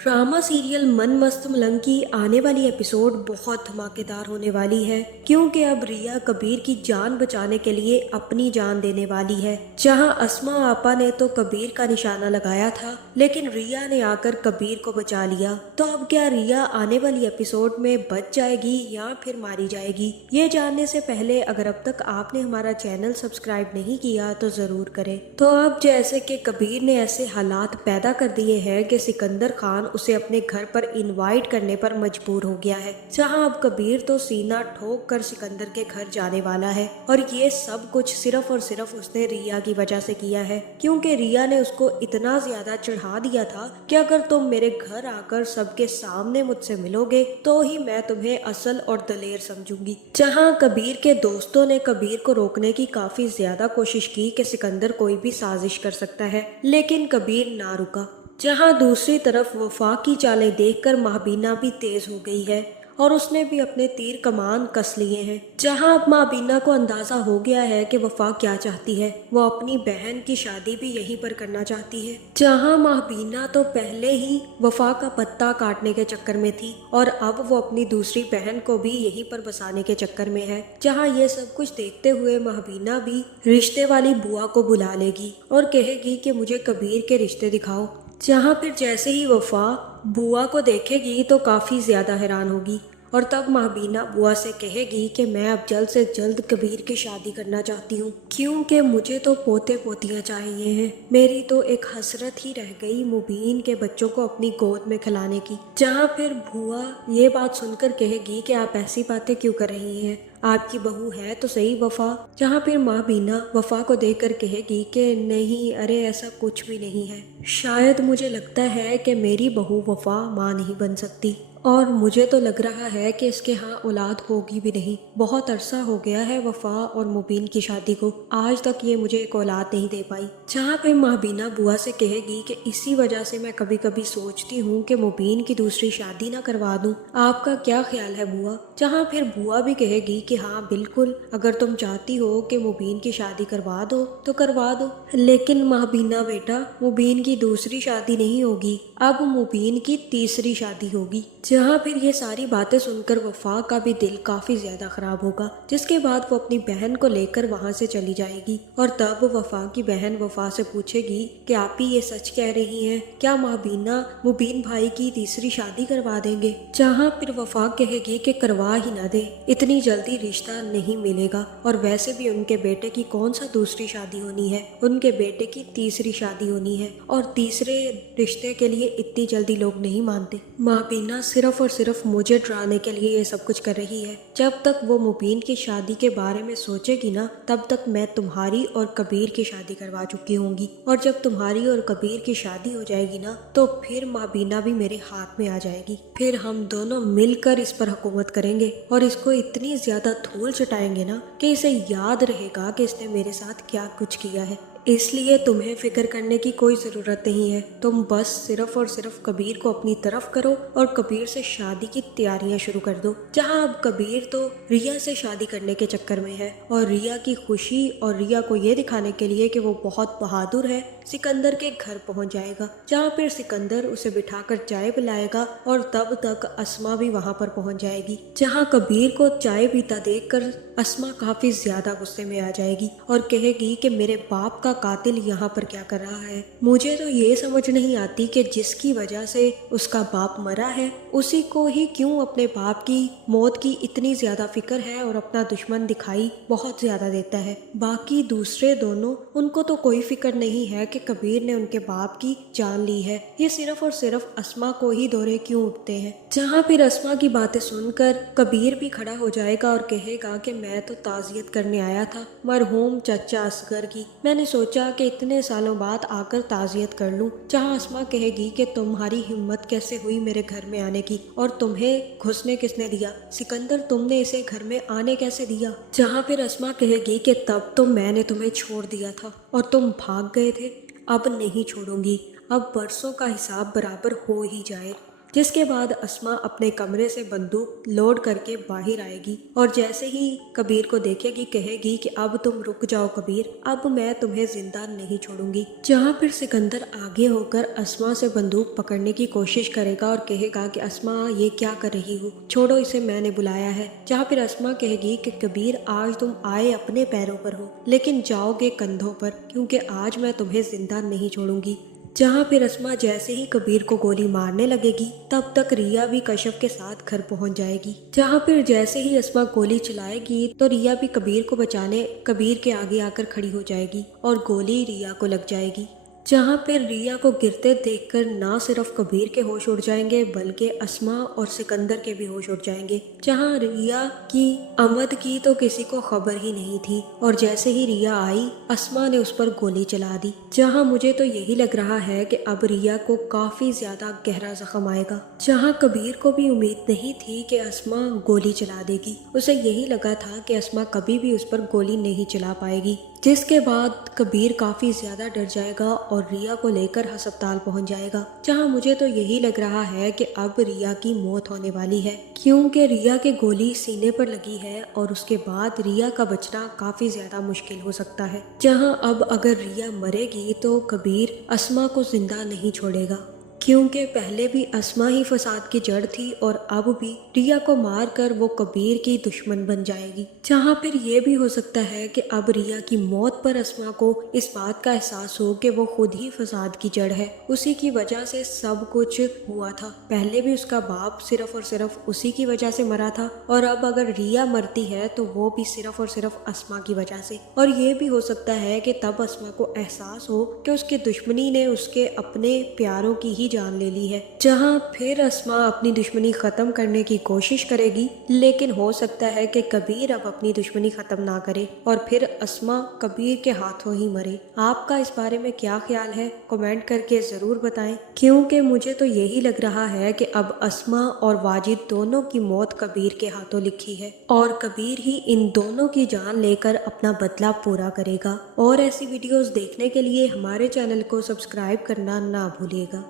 Drama serial मन मस्त मलंग की आने वाली एपिसोड बहुत धमाकेदार होने वाली है, क्योंकि अब रिया कबीर की जान बचाने के लिए अपनी जान देने वाली है। जहां अस्मा आपा ने तो कबीर का निशाना लगाया था, लेकिन रिया ने आकर कबीर को बचा लिया। तो अब क्या रिया आने वाली एपिसोड में बच जाएगी या फिर मारी जाएगी? ये जानने से पहले अगर अब तक आपने हमारा चैनल सब्सक्राइब नहीं किया तो जरूर करें। तो अब जैसे कि कबीर ने ऐसे हालात पैदा कर दिए हैं कि सिकंदर खान उसे अपने घर पर इनवाइट करने पर मजबूर हो गया है। जहां अब कबीर तो सीना ठोक कर सिकंदर के घर जाने वाला है, और ये सब कुछ सिर्फ और सिर्फ उसने रिया की वजह से किया है, क्योंकि रिया ने उसको इतना ज्यादा चढ़ा दिया था कि अगर तुम मेरे घर आकर सबके सामने मुझसे मिलोगे तो ही मैं तुम्हें असल और दलेर समझूंगी। जहां कबीर के दोस्तों ने कबीर को रोकने की काफी ज्यादा कोशिश की कि सिकंदर कोई भी साजिश कर सकता है, लेकिन कबीर ना रुका। जहां दूसरी तरफ वफा की चालें देखकर महबीना भी तेज हो गई है और उसने भी अपने तीर कमान कस लिए हैं। जहां अब महबीना को अंदाजा हो गया है कि वफा क्या चाहती है, वो अपनी बहन की शादी भी यहीं पर करना चाहती है। जहां महबीना तो पहले ही वफा का पत्ता काटने के चक्कर में थी और अब वो अपनी दूसरी बहन को भी यहीं पर बसाने के चक्कर में है। जहां ये सब कुछ देखते हुए महबीना भी रिश्ते वाली बुआ को बुला लेगी और कहेगी कि मुझे कबीर के रिश्ते दिखाओ। जहाँ फिर जैसे ही वफा बुआ को देखेगी तो काफ़ी ज़्यादा हैरान होगी, और तब महबीना बुआ से कहेगी कि मैं अब जल्द से जल्द कबीर की शादी करना चाहती हूँ, क्योंकि मुझे तो पोते पोतियाँ चाहिए हैं। मेरी तो एक हसरत ही रह गई मुबीन के बच्चों को अपनी गोद में खिलाने की। जहाँ फिर बुआ ये बात सुनकर कहेगी कि आप ऐसी बातें क्यों कर रही हैं, आपकी बहू है तो सही वफा। जहाँ फिर महबीना वफा को देखकर कहेगी कि नहीं, अरे ऐसा कुछ भी नहीं है, शायद मुझे लगता है कि मेरी बहू वफा माँ नहीं बन सकती, और मुझे तो लग रहा है कि इसके यहाँ औलाद होगी भी नहीं। बहुत अरसा हो गया है वफा और मुबीन की शादी को, आज तक ये मुझे एक औलाद नहीं दे पाई। जहाँ पे महबीना बुआ से कहेगी कि इसी वजह से मैं कभी कभी सोचती हूँ कि मुबीन की दूसरी शादी ना करवा दूँ, आपका क्या ख्याल है बुआ? जहाँ फिर बुआ भी कहेगी कि हाँ बिल्कुल, अगर तुम चाहती हो कि मुबीन की शादी करवा दो तो करवा दो, लेकिन महबीना बेटा, मुबीन की दूसरी शादी नहीं होगी, अब मुबीन की तीसरी शादी होगी। जहाँ फिर ये सारी बातें सुनकर वफा का भी दिल काफी ज्यादा खराब होगा, जिसके बाद वो अपनी बहन को लेकर वहाँ से चली जाएगी। और तब वफा की बहन वफा से पूछेगी कि आप ही ये सच कह रही हैं, क्या महबीना मुबीन भाई की तीसरी शादी करवा देंगे? जहाँ फिर वफा कहेगी कि करवा ही ना दे, इतनी जल्दी रिश्ता नहीं मिलेगा, और वैसे भी उनके बेटे की कौन सा दूसरी शादी होनी है, उनके बेटे की तीसरी शादी होनी है, और तीसरे रिश्ते के लिए इतनी जल्दी लोग नहीं मानते। महबीना सिर्फ और सिर्फ मुझे डराने के लिए ये सब कुछ कर रही है। जब तक वो मुबीन की शादी के बारे में सोचेगी ना, तब तक मैं तुम्हारी और कबीर की शादी करवा चुकी होंगी, और जब तुम्हारी और कबीर की शादी हो जाएगी ना, तो फिर महबीना भी मेरे हाथ में आ जाएगी। फिर हम दोनों मिलकर इस पर हुकूमत करेंगे और इसको इतनी ज्यादा धूल चटाएंगे ना कि इसे याद रहेगा कि इसने मेरे साथ क्या कुछ किया है। इसलिए तुम्हें फिक्र करने की कोई ज़रूरत नहीं है, तुम बस सिर्फ और सिर्फ कबीर को अपनी तरफ करो और कबीर से शादी की तैयारियां शुरू कर दो। जहां अब कबीर तो रिया से शादी करने के चक्कर में है, और रिया की खुशी और रिया को ये दिखाने के लिए कि वो बहुत बहादुर है, सिकंदर के घर पहुंच जाएगा। जहां फिर सिकंदर उसे बिठाकर चाय पिलाएगा, और तब तक अस्मा भी वहां पर पहुंच जाएगी। जहां कबीर को चाय पीता देखकर अस्मा काफी ज्यादा गुस्से में आ जाएगी और कहेगी कि मेरे बाप का कातिल यहाँ पर क्या कर रहा है। मुझे तो ये समझ नहीं आती कि जिसकी वजह से उसका बाप मरा है, उसी को ही क्यों अपने बाप की मौत की इतनी ज्यादा फिक्र है और अपना दुश्मन दिखाई बहुत ज्यादा देता है। बाकी दूसरे दोनों, उनको तो कोई फिक्र नहीं है कि कबीर ने उनके बाप की जान ली है। ये सिर्फ और सिर्फ अस्मा को ही दौरे क्यों उठते हैं। जहाँ फिर अस्मा की बातें सुनकर कबीर भी खड़ा हो जाएगा और कहेगा कि मैं तो ताज़ियत करने आया था मरहूम चचा असगर की, मैंने सोचा कि इतने सालों बाद आकर ताज़ियत कर लूं। जहां अस्मा कहेगी कि तुम्हारी हिम्मत कैसे हुई मेरे घर में आने की, और तुम्हें घुसने किसने दिया? सिकंदर, तुमने इसे घर में आने कैसे दिया? जहां फिर अस्मा कहेगी कि तब तो मैंने तुम्हें छोड़ दिया था और तुम भाग गए थे, अब नहीं छोड़ूंगी, अब बरसों का हिसाब बराबर हो ही जाए। जिसके बाद अस्मा अपने कमरे से बंदूक लोड करके बाहर आएगी और जैसे ही कबीर को देखेगी कहेगी कि अब तुम रुक जाओ कबीर, अब मैं तुम्हें जिंदा नहीं छोड़ूंगी। जहाँ फिर सिकंदर आगे होकर अस्मा से बंदूक पकड़ने की कोशिश करेगा और कहेगा कि अस्मा ये क्या कर रही हो, छोड़ो इसे, मैंने बुलाया है। जहाँ फिर अस्मा कहेगी कि कबीर आज तुम आए अपने पैरों पर हो लेकिन जाओगे कंधों पर, क्योंकि आज मैं तुम्हें जिंदा नहीं छोड़ूंगी। जहाँ फिर अस्मा जैसे ही कबीर को गोली मारने लगेगी तब तक रिया भी कश्यप के साथ घर पहुंच जाएगी। जहाँ फिर जैसे ही अस्मा गोली चलाएगी तो रिया भी कबीर को बचाने कबीर के आगे आकर खड़ी हो जाएगी और गोली रिया को लग जाएगी। जहाँ फिर रिया को गिरते देखकर ना सिर्फ कबीर के होश उड़ जाएंगे बल्कि अस्मा और सिकंदर के भी होश उड़ जाएंगे। जहाँ रिया की आमद की तो किसी को खबर ही नहीं थी और जैसे ही रिया आई अस्मा ने उस पर गोली चला दी। जहाँ मुझे तो यही लग रहा है कि अब रिया को काफी ज्यादा गहरा जख्म आएगा। जहाँ कबीर को भी उम्मीद नहीं थी कि अस्मा गोली चला देगी, उसे यही लगा था कि अस्मा कभी भी उस पर गोली नहीं चला पाएगी। जिसके बाद कबीर काफी ज्यादा डर जाएगा और रिया को लेकर अस्पताल पहुंच जाएगा। जहां मुझे तो यही लग रहा है कि अब रिया की मौत होने वाली है, क्योंकि रिया के गोली सीने पर लगी है और उसके बाद रिया का बचना काफी ज्यादा मुश्किल हो सकता है। जहां अब अगर रिया मरेगी तो कबीर अस्मा को जिंदा नहीं छोड़ेगा, क्योंकि पहले भी अस्मा ही फसाद की जड़ थी और अब भी रिया को मारकर वो कबीर की दुश्मन बन जाएगी। जहाँ फिर ये भी हो सकता है कि अब रिया की मौत पर अस्मा को इस बात का एहसास हो कि वो खुद ही फसाद की जड़ है, उसी की वजह से सब कुछ हुआ था। पहले भी उसका बाप सिर्फ और सिर्फ उसी की वजह से मरा था और अब अगर रिया मरती है तो वो भी सिर्फ और सिर्फ अस्मा की वजह से। और ये भी हो सकता है कि तब अस्मा को एहसास हो कि उसकी दुश्मनी ने उसके अपने प्यारों की ही जान ले ली है। जहां फिर अस्मा अपनी दुश्मनी खत्म करने की कोशिश करेगी, लेकिन हो सकता है कि कबीर अब अपनी दुश्मनी खत्म ना करे और फिर अस्मा कबीर के हाथों ही मरे। आपका इस बारे में क्या ख्याल है, कमेंट करके जरूर बताएं, क्योंकि मुझे तो यही लग रहा है कि अब अस्मा और वाजिद दोनों की मौत कबीर के हाथों लिखी है और कबीर ही इन दोनों की जान लेकर अपना बदला पूरा करेगा। और ऐसी वीडियोस देखने के लिए हमारे चैनल को सब्सक्राइब करना ना भूलिएगा।